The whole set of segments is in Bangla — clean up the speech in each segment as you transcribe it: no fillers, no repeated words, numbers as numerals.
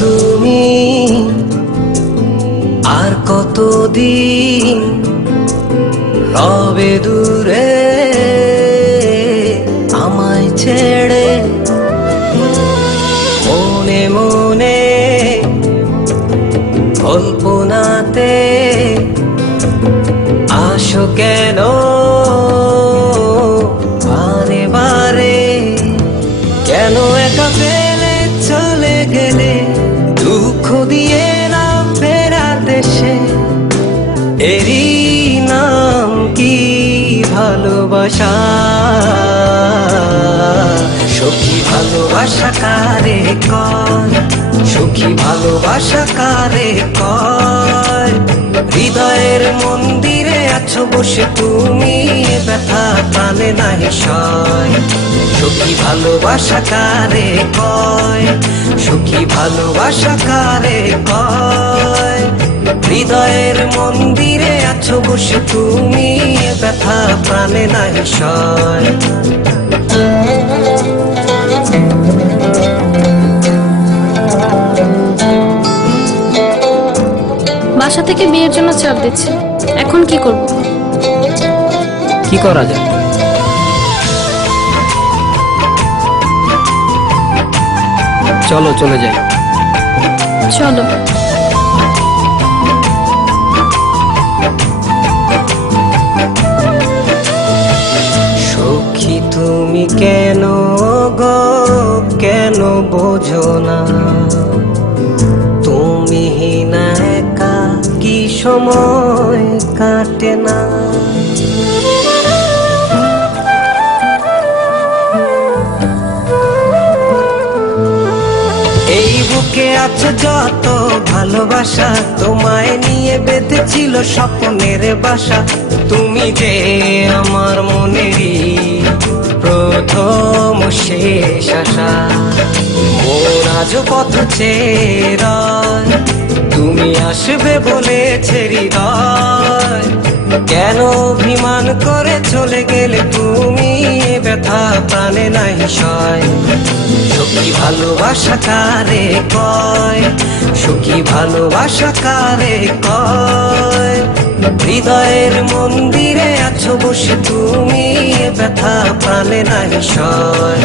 তুমি আর কতদিন রবে দূরে আমায় ছেড়ে, মনে মনে কল্পনাতে আসো কেন বারে বারে, কেন একা ফেলে চলে গেলে দুঃখ দিয়ে না ফেরার দেশে, এরই নাম কি ভালোবাসা? সখী ভালোবাসা কারে কয়, সখী ভালোবাসা কারে কয়? হৃদয়ের মন্দিরে আছো বসে তুমি, ব্যথা প্রাণে নাহি সয়। সখী ভালোবাসা কারে কয়, সখী ভালোবাসা কারে কয়? হৃদয়ের মন্দিরে আছো বসে তুমি, ব্যথা প্রাণে নাহি সয়। বাসা থেকে বিয়ের জন্য চাপ দিচ্ছে, এখন কি করব? কি করা যায়? চলো চলে যাই। চলো। সখী তুমি কেন গো, কেন বোঝো না? তুমি না একা কি সময় কাটে না? এই বুকে আছে যত ভালোবাসা, তোমায় নিয়ে বেঁধেছিল স্বপ্নের বাসা। তুমি যে আমার মনেরই প্রথম শেষ আশা, মন আজ পথ চেয়ে, তুমি আসবে বলেছে হৃদয়। কেন অভিমান করে চলে গেলে তুমি, ব্যথা প্রাণে নাহি সয়। সখী ভালোবাসা কারে কয়, সখী ভালোবাসা কারে কয়? হৃদয়ের মন্দিরে আছো বসে তুমি, ব্যথা প্রাণে নাহি সয়।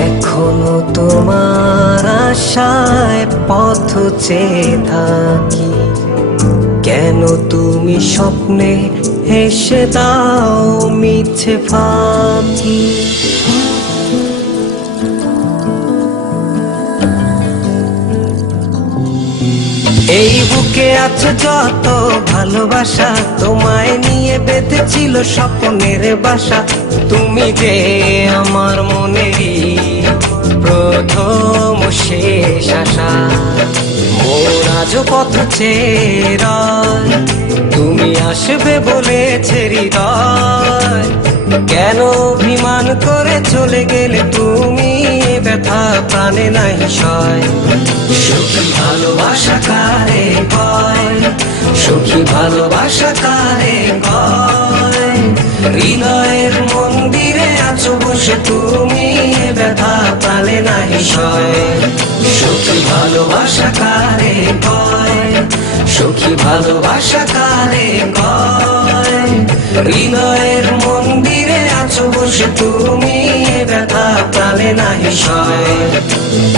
এখনো তোমার আশায় পথ চেয়ে থাকি, কেন তুমি স্বপ্নে হেসে দাও মিছে ফাঁকি? এই বুকে আছে যত ভালোবাসা, তোমায় নিয়ে বেঁধেছিল স্বপ্নের বাসা। তুমি যে আমার মনেরই প্রথম শেষ আশা, মন আজ পথ চেয়ে, তুমি আসবে বলেছে হৃদয়। কেন অভিমান করে চলে গেলে তুমি, ব্যথা প্রাণে নাহি সয়। সখী ভালোবাসা কারে কয়, সখী ভালোবাসা কারে কয়? হৃদয়ের মন্দিরে আছো বসে তুমি, ব্যথা প্রাণে নাহি সয়। সখী ভালোবাসা কারে কয়, সখী ভালোবাসা কারে কয়। হৃদয়ের মন্দিরে আছো বসে তুমি, এ ব্যথা প্রাণে নাহি সয়।